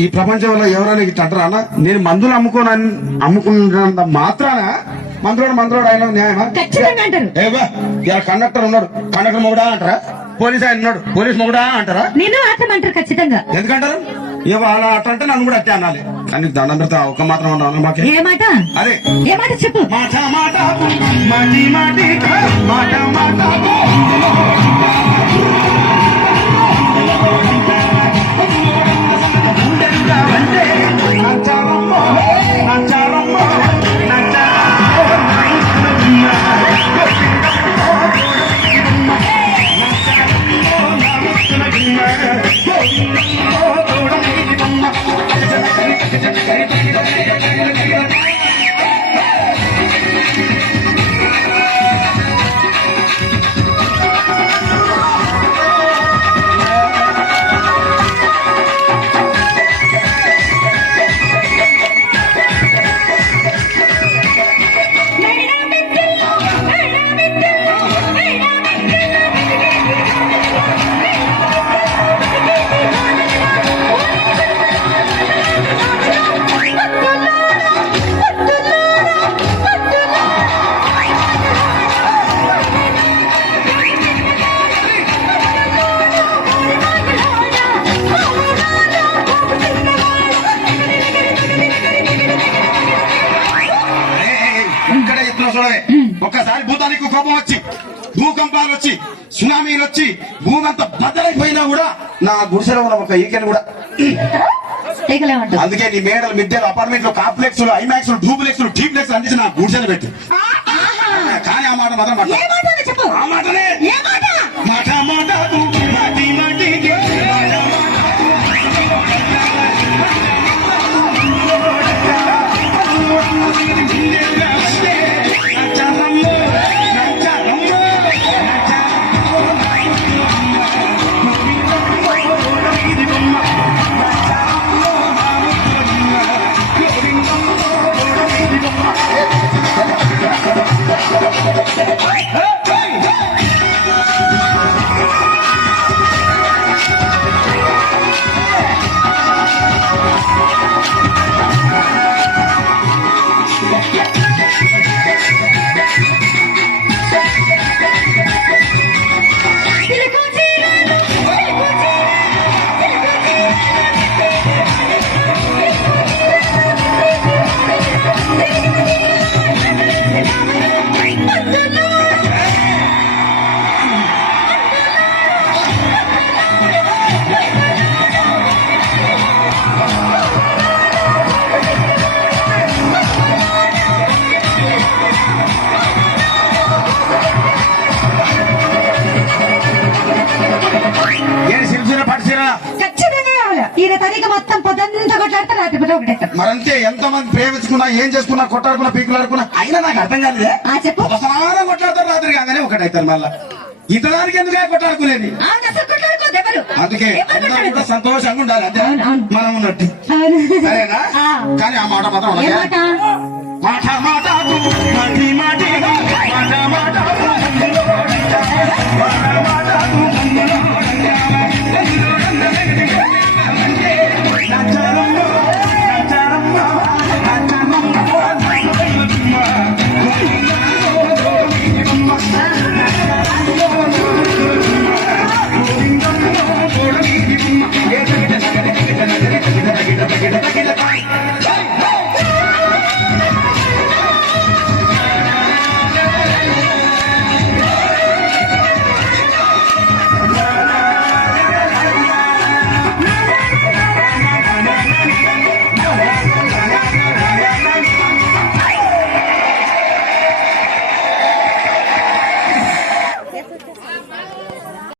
ఈ ప్రపంచంలో ఎవరైనా ఇట్లా అంటారా అన్న? నేను మందులు అమ్ముకున్నంత మాత్రాన మందులోడు ఆయన న్యాయమా? ఏవా ఇలా కండక్టర్ ఉన్నాడు, కండక్టర్ మొగుడా అంటారా? పోలీస్ ఆయన ఉన్నాడు, పోలీస్ మొగుడా అంటారా? నేను ఆటమంటారు ఖచ్చితంగా. ఎందుకంటారు? ఏవో అలా అట్లంటే నన్ను కూడా అట్టే అనాలి. కానీ దండం పెడతా ఒక్క మాత్రం ఉన్నాను మాకే. ఏ మాట? అదే ఏ మాట చెప్పు. మాట మాట మాటి మాటి మాట మాట ఒక్కసారి భూతానికి కోపం వచ్చి భూకంపాలు వచ్చి సునామీలు వచ్చి భూమి అంతా బద్దలైపోయినా కూడా నా గుడిసెలో ఉన్న ఒక ఈకెన్ కూడా. అందుకే నీ మేడలు మిద్దెలు అపార్ట్మెంట్లు కాంప్లెక్స్ ఐమాక్స్ డూప్లెక్స్ టీప్లెక్స్ అందించి నా గుడిసెలు పెట్టి. కానీ ఆ మాట మాత్రం ఆ మాటనే మాట మాట మాటి మాటి మరంతే. ఎంతమంది ప్రేమించుకున్నా ఏం చేసుకున్నా కొట్టాడుకున్నా పీకులాడుకున్నా అయినా నాకు అర్థం కాలేదే. ఒకసారి కొట్లాడతారు రాత్రి కాగానే ఒకటైతారు. మళ్ళా ఇతరానికి ఎందుకే కొట్టాడుకునేది? అందుకే కూడా సంతోషంగా ఉండాలి అంతే మనం ఉన్నట్టు. సరేనా? కానీ ఆ మాట మాత్రం మాట మాట మాటి మాటి మాట మాట